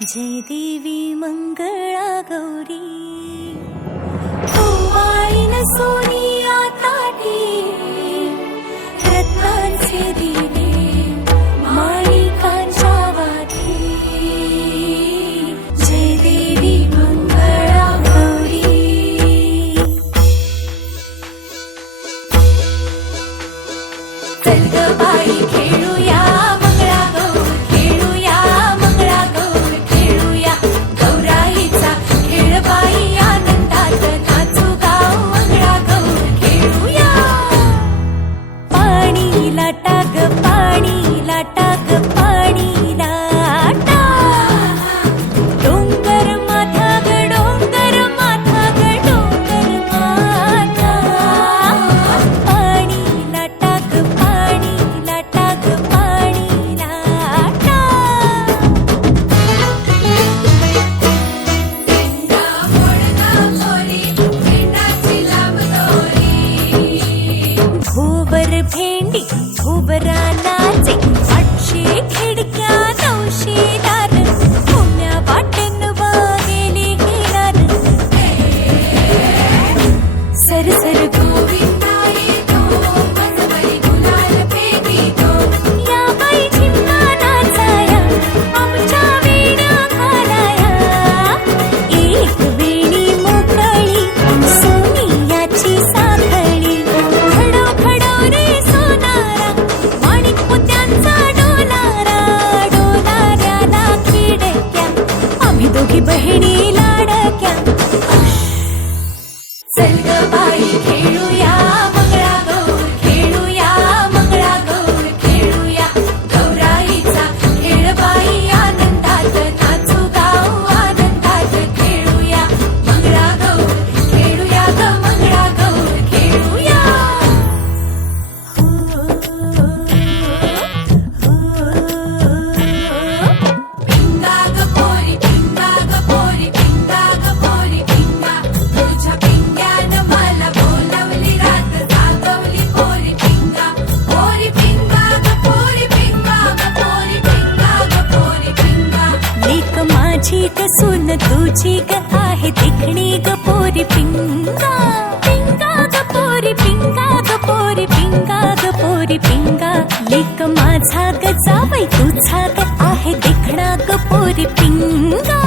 जय देवी मंगळा गौरी ओवाळीन सोनिया ताटी रत्नांचे दिवे माणिकांच्या वाती जय देवी मंगळा गौरी चल ग बाई खेळूया भेंडी उबरा नाचे 800 खिडक्या 900 दार पुण्या वाटन वागेली घेणार सरसर गोविंदा येतो मजबरी गुलाल पेटीतो या बाई झिम्मा नाचाया आमच्या वेण्या घालाया एक वेणी मोकळी सोनियाची साखळी दोघी बहिणी लाडक्या चल ग बाई खेळूया मंगळागौर खेळूया मंगळागौर खेळूया गौराईचा खेळ बाई आनंदात नाचू गाऊ आनंदात खेळूया मंगळागौर खेळूया ग मंगळागौर खेळूया माझी ग सून तुझी ग आहे देखणी ग पोरी पिंगा पिंगा ग पोरी पिंगा ग पोरी पिंगा ग पोरी पिंगा लेक माझा ग जावई तुझा ग आहे देखणा ग पोरी पिंगा